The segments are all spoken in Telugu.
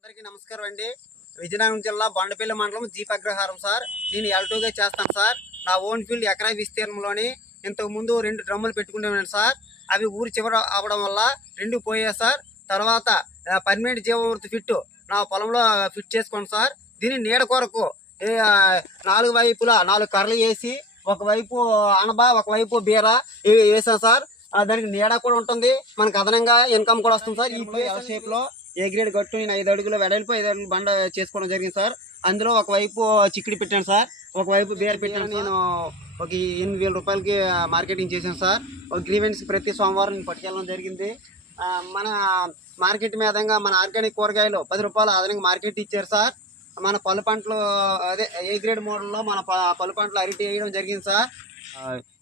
అందరికీ నమస్కారం అండి. విజయనగరం జిల్లా బండపల్లి మండలం జీప్ అగ్రహారం సార్. నేను L2గా చేస్తాను సార్. నా ఓన్ ఫీల్డ్ ఎకరా విస్తీర్ణంలోని ఇంతకుముందు 2 డ్రమ్ములు పెట్టుకునేవాడిని సార్. అవి ఊరి చివర అవ్వడం వల్ల 2 పోయాయి సార్. తర్వాత పర్మనెంట్ జీవామృతి ఫిట్ నా పొలంలో ఫిట్ చేసుకోండి సార్. దీని నీడ కొరకు 4 వైపులా 4 కర్రలు వేసి ఒకవైపు అనబ ఒకవైపు బీర వేసాను సార్. దానికి నీడ కూడా ఉంటుంది, మనకు అదనంగా ఇన్కమ్ కూడా వస్తుంది సార్. ఈ ఎల్ షేప్ లో ఏ గ్రేడ్ గట్టు నేను 5 అడుగులు వెడల్పు 5 అడుగులు బండ చేసుకోవడం జరిగింది సార్. అందులో ఒకవైపు చిక్కుడు పెట్టాను సార్, ఒకవైపు బీర పెట్టాను. నేను ఒక 8,000 రూపాయలకి మార్కెటింగ్ చేశాను సార్. ఒక గ్రీవెన్స్ ప్రతి సోమవారం నేను పట్టుకెళ్ళడం జరిగింది. మన మార్కెట్ మీదంగా మన ఆర్గానిక్ కూరగాయలు 10 రూపాయలు అదనంగా మార్కెట్ ఇచ్చారు సార్. మన పళ్ళు పంటలు అదే ఏ గ్రేడ్ మోడల్లో మన పళ్ళు పంటలు అరటి వేయడం జరిగింది సార్.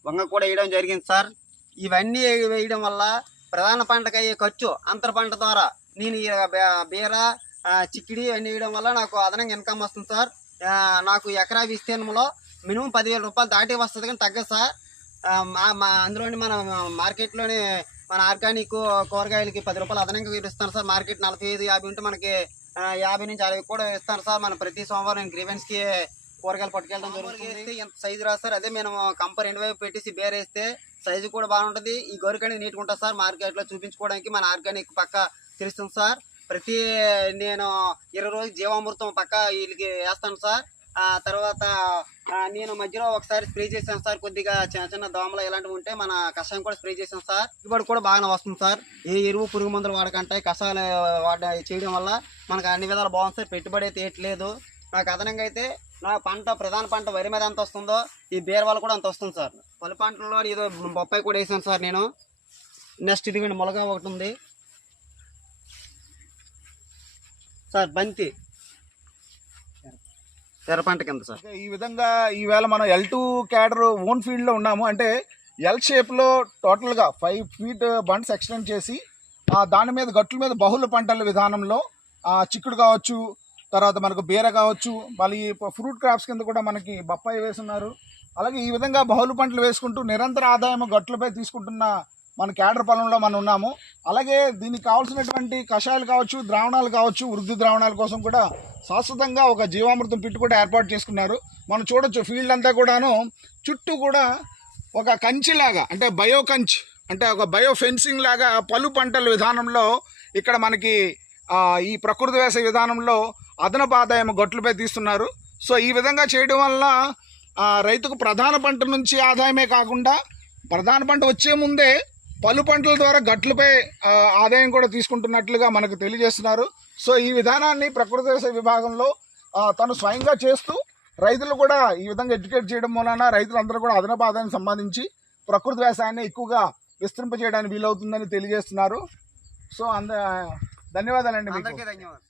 వంగ కూడా వేయడం జరిగింది సార్. ఇవన్నీ వేయడం వల్ల ప్రధాన పంటకు అయ్యే ఖర్చు అంతర పంట ద్వారా నేను బీర చిక్కిడి అన్నీ వేయడం వల్ల నాకు అదనంగా ఇన్కమ్ వస్తుంది సార్. నాకు ఎకరా విస్తీర్ణంలో మినిమం 10,000 రూపాయలు దాటి వస్తుంది కానీ తగ్గదు సార్. అందులోని మన మార్కెట్లోని మన ఆర్గానిక్ కూరగాయలకి 10 రూపాయలు అదనంగా ఇస్తాను సార్. మార్కెట్ 45-50 ఉంటే మనకి 50 నుంచి 60 కూడా ఇస్తాను సార్. మనం ప్రతి సోమవారం నేను గ్రీవెన్స్కి కూరగాయలు పట్టుకెళ్ళడం జరుగుతుంది. ఎంత సైజు రాదు సార్. అదే మేము కంపర్ ఎండ్ వైపు పెట్టేసి బేర్ వేస్తే సైజు కూడా బాగుంటుంది. ఈ గొరికి అనేది నీట్గా ఉంటుంది సార్. మార్కెట్లో చూపించుకోవడానికి మన ఆర్గానిక్ పక్క తెలుస్తుంది సార్. నేను 20 రోజులు జీవామృతం పక్క వీళ్ళకి వేస్తాను సార్. తర్వాత నేను మధ్యలో ఒకసారి స్ప్రే చేశాను సార్. కొద్దిగా చిన్న చిన్న దోమలు ఇలాంటివి ఉంటే మన కషాయం కూడా స్ప్రే చేశాను సార్. దిగుబడి కూడా బాగానే వస్తుంది సార్. ఏ ఎరువు పురుగు మందులు వాడకంటే కషాయాలు చేయడం వల్ల మనకు అన్ని విధాలు బాగుంది సార్. పెట్టుబడి అయితే ఏట్లేదు. నాకు అదనంగా అయితే నా పంట ప్రధాన పంట వరి మీద ఎంత వస్తుందో ఈ బీర వల్ల కూడా అంత వస్తుంది సార్. పలు పంటల్లో ఏదో బొప్పాయి కూడా వేసాను సార్ నేను. నెక్స్ట్ ఇదిగోండి మొలగా ఒకటి ఉంది సార్. బంతి ఎర్ర పంట కింద సార్. ఈ విధంగా ఈవేళ మనం L2 క్యాడర్ ఓన్ ఫీల్డ్లో ఉన్నాము. అంటే ఎల్ షేప్లో టోటల్గా 5 ఫీట్ బండ్స్ ఎక్స్టెండ్ చేసి దాని మీద గట్ల మీద బహుళ పంటల విధానంలో చిక్కుడు కావచ్చు, తర్వాత మనకు బీర కావచ్చు, మళ్ళీ ఫ్రూట్ క్రాప్స్ కింద కూడా మనకి బొప్పాయి వేస్తున్నారు. అలాగే ఈ విధంగా బహుళ పంటలు వేసుకుంటూ నిరంతర ఆదాయం గట్లపై తీసుకుంటున్న మన క్యాడర్ పొలంలో మనం ఉన్నాము. అలాగే దీనికి కావాల్సినటువంటి కషాయాలు కావచ్చు, ద్రావణాలు కావచ్చు, వృద్ధి ద్రావణాల కోసం కూడా శాశ్వతంగా ఒక జీవామృతం పిట్టు కూడా ఏర్పాటు చేసుకున్నారు. మనం చూడొచ్చు ఫీల్డ్ అంతా కూడాను చుట్టూ కూడా ఒక కంచిలాగా, అంటే బయో కంచి, అంటే ఒక బయో ఫెన్సింగ్ లాగా పలు పంటల విధానంలో ఇక్కడ మనకి ఈ ప్రకృతి వ్యవసాయ విధానంలో అదనపు ఆదాయం గట్లపై తీస్తున్నారు. సో ఈ విధంగా చేయడం వల్ల రైతుకు ప్రధాన పంట నుంచి ఆదాయమే కాకుండా ప్రధాన పంట వచ్చే ముందే పలు పంటల ద్వారా గట్లపై ఆదాయం కూడా తీసుకుంటున్నట్లుగా మనకు తెలియజేస్తున్నారు. సో ఈ విధానాన్ని ప్రకృతి వ్యవసాయ విభాగంలో తను స్వయంగా చేస్తూ రైతులు కూడా ఈ విధంగా ఎడ్యుకేట్ చేయడం మూలన రైతులందరూ కూడా అదనపు ఆదాయం సంపాదించి ప్రకృతి వ్యవసాయాన్ని ఎక్కువగా విస్తరింపజేయడానికి వీలవుతుందని తెలియజేస్తున్నారు. సో ధన్యవాదాలండి. అందరికీ ధన్యవాదాలు.